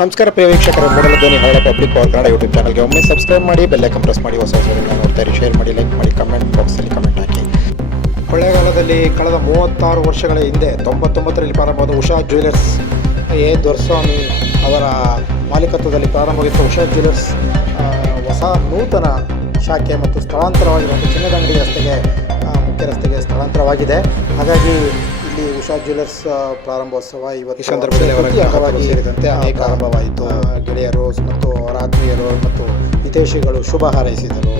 ನಮಸ್ಕಾರ ಪ್ರಿಯ ವೀಕ್ಷಕರೇ, ಮೂಡಲ ಧ್ವನಿ ಹರಳ ಪಬ್ಲಿಕ್ ಪವರ್ ಕನ್ನಡ ಯೂಟ್ಯೂಬ್ ಚಾನಲ್ಗೆ ಒಮ್ಮೆ ಸಬ್ಸ್ಕ್ರೈಬ್ ಮಾಡಿ, ಬೆಲ್ ಐಕಾನ್ ಪ್ರೆಸ್ ಮಾಡಿ, ಹೊಸ ಹೊಸಗಳನ್ನ ನೋಡ್ತಾರೆ, ಶೇರ್ ಮಾಡಿ, ಲೈಕ್ ಮಾಡಿ, ಕಮೆಂಟ್ ಬಾಕ್ಸಲ್ಲಿ ಕಮೆಂಟ್ ಹಾಕಿ. ಕೊಳ್ಳೇಗಾಲದಲ್ಲಿ ಕಳೆದ 36 ವರ್ಷಗಳ ಹಿಂದೆ 99ರಲ್ಲಿ ಪ್ರಾರಂಭವಾದ ಉಷಾ ಜ್ಯುವೆಲರ್ಸ್ ಎ ದೊರೆಸ್ವಾಮಿ ಅವರ ಮಾಲೀಕತ್ವದಲ್ಲಿ ಪ್ರಾರಂಭವಾಗಿತ್ತು. ಉಷಾ ಜ್ಯುವೆಲರ್ಸ್ ಹೊಸ ನೂತನ ಶಾಖೆ ಮತ್ತು ಸ್ಥಳಾಂತರವಾಗಿರುವಂಥ ಚಿನ್ನದ ಅಂಗಡಿ ರಸ್ತೆಗೆ ಮುಖ್ಯ ರಸ್ತೆಗೆ ಸ್ಥಳಾಂತರವಾಗಿದೆ. ಹಾಗಾಗಿ ಇಲ್ಲಿ ಉಷಾ ಜ್ಯುವೆಲರ್ಸ್ ಪ್ರಾರಂಭೋತ್ಸವ ಇವತ್ತು ಸಂದರ್ಭದಲ್ಲಿ ಸೇರಿದಂತೆ ಅನೇಕ ಪ್ರಾರಂಭವಾಯಿತು. ಗೆಳೆಯರು ಮತ್ತು ಅವರ ಆತ್ಮೀಯರು ಮತ್ತು ಹಿತೈಷಿಗಳು ಶುಭ ಹಾರೈಸಿದರು.